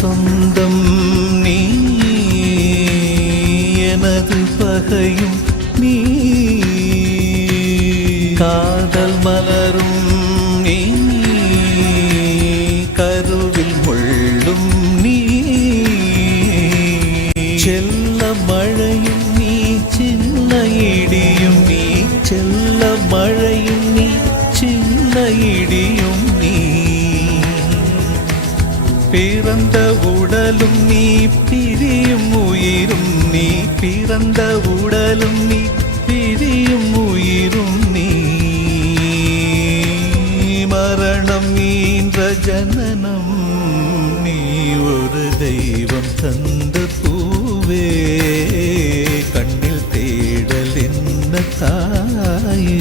சொந்தம் நீ, எனது பகையும் நீ, காதல் மலரும் நீ, கருவில் முள்ளும் நீ, செல்ல மழையும் நீ, சின்ன இடியும் நீ, செல்ல மழையும் நீ, சின்ன இடியும் நீ, பிறந்த உடலும் நீ, பிரியும் உயிரும் நீ, பிறந்த உடலும் நீ, பிரியும் உயிரும் நீ, மரணம் ஈன்ற ஜனனம் நீ, ஒரு தெய்வம் தந்த பூவே, கண்ணில் தேடல் என்ன தாயே.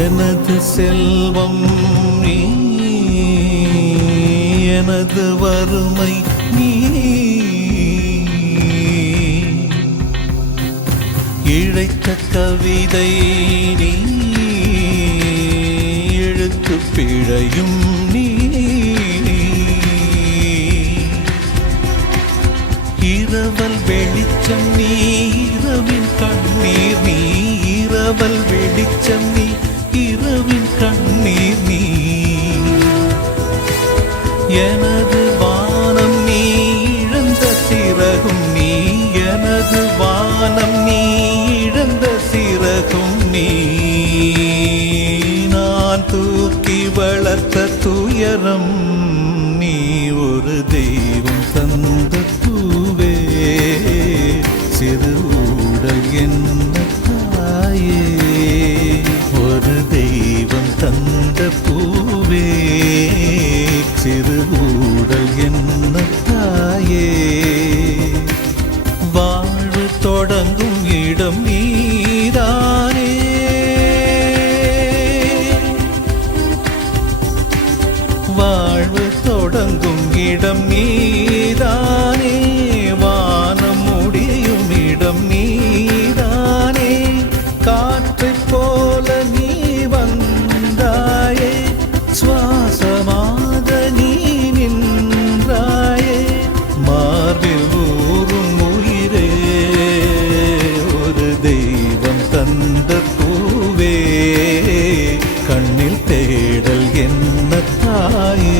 எனது செல்வம் நீ, எனது வறுமை நீ, இழைத்த கவிதை நீ, எழுத்து பிழையும் நீ, இரவல் வெளிச்சம் நீ, இரவின் கண்ணீர் நீ, இரவல் வெளிச்சம் நீ, இரவின் கண்ணீர் நீ, எனது வானம் நீ, இழந்த சிறகும் நீ, எனது வானம் நீ, இழந்த சிறகும் நீ, நான் தூக்கி வளர்த்த துயரம் நீ, ஒரு தெய்வம் தந்த பூவே, சிறு ஊடல் என்ன தாயே, ஒரு தெய்வம் தந்த பூவே, சிறு ஊடல் என்ன தாயே, வாழ்வு தொடங்கும் இடம் நீதானே, வாழ்வு தொடங்கும் இடம் நீதானே, வானம் முடியும் இடம் நீதானே, காற்றைப் போல நீ வந்தாயே, சுவாசமாக நீ நின்றாயே, மார்பில் ஊறும் உயிரே, ஒரு தெய்வம் தந்த பூவே, கண்ணில் தேடல் என்ன தாயே.